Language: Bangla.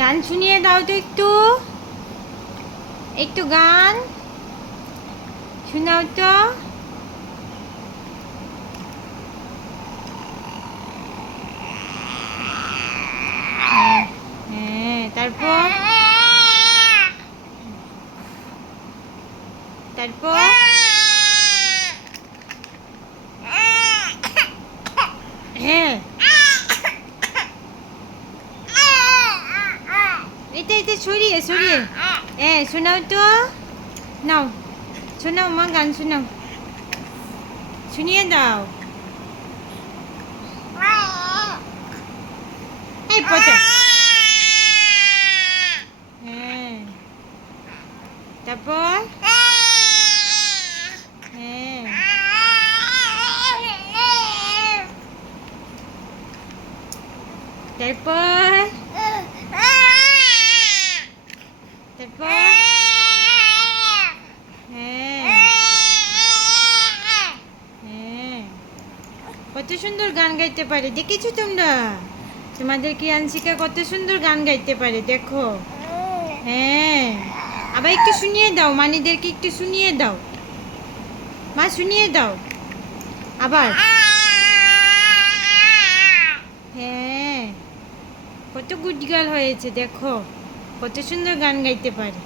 গান শুনিয়ে দাও তো একটু। একটু গান। শোনাও তো। হ্যাঁ, তারপর? তারপর? হ্যাঁ। এটা এটা সরিয়ে সরিয়ে হ্যাঁ শোনাও তো নাও শোনাও মা গান শোনাও শুনিয়ে দাও এই পচা হ্যাঁ তারপর হ্যাঁ তারপর তারপর হ্যাঁ। হ্যাঁ। কত সুন্দর গান গাইতে পারে। দেখেছ তোমরা? তোমাদের ক্রিয়াংশিকা কত সুন্দর গান গাইতে পারে, দেখো। হ্যাঁ। আবার একটু শুনিয়ে দাও, মানিদেরকে একটু শুনিয়ে দাও। মা, শুনিয়ে দাও। আবার। হ্যাঁ। কত গুড গার্ল হয়েছে, দেখো। কত সুন্দর গান গাইতে পারে।